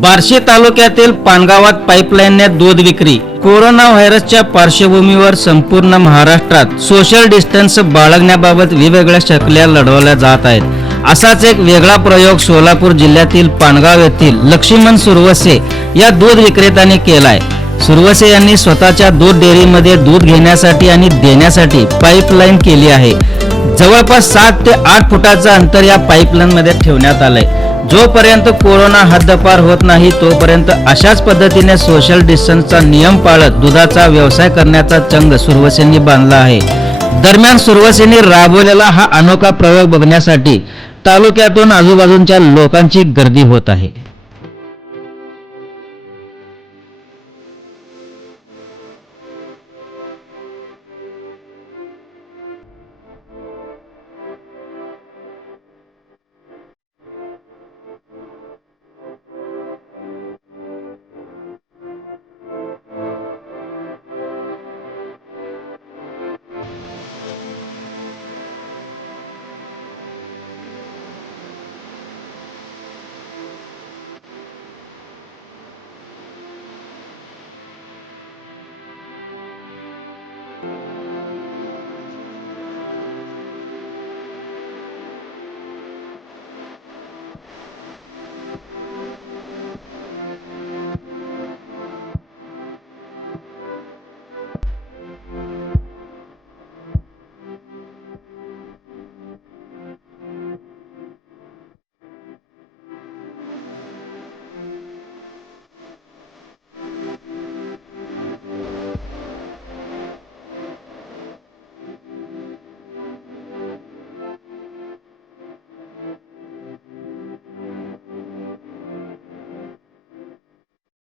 बार्शी तालुक्यातील पानगावात पाईपलाईनने दूध विक्री। कोरोना व्हायरसच्या पार्श्वभूमीवर संपूर्ण महाराष्ट्रात सोशल डिस्टन्स बाळगण्याबाबत वेगवेगळ्या शकल्या लढवल्या जात आहेत। असाच एक वेगळा प्रयोग सोलापूर जिल्ह्यातील पानगाव येथील लक्ष्मण सुरवसे या दूध विक्रेत्यांनी केलाय। सुरवसे यांनी स्वतःच्या दूध डेअरीमध्ये दूध घेण्यासाठी आणि देण्यासाठी पाईपलाईन केली आहे। जवळपास 7 ते 8 फुटाचं अंतर या पाईपलाईनमध्ये ठेवण्यात आलंय। जोपर्यंत कोरोना हद्दपार होत नाही तोपर्यंत अशाच पद्धतीने सोशल डिस्टन्सचा नियम पाळत दुधाचा व्यवसाय करण्याचा चंग सुरवसेंनी बांधला आहे। दरम्यान सुरवसेंनी राबवलेला हा अनोखा प्रयोग बघण्यासाठी तालुक्यातून आजूबाजूच्या लोकांची गर्दी होत आहे।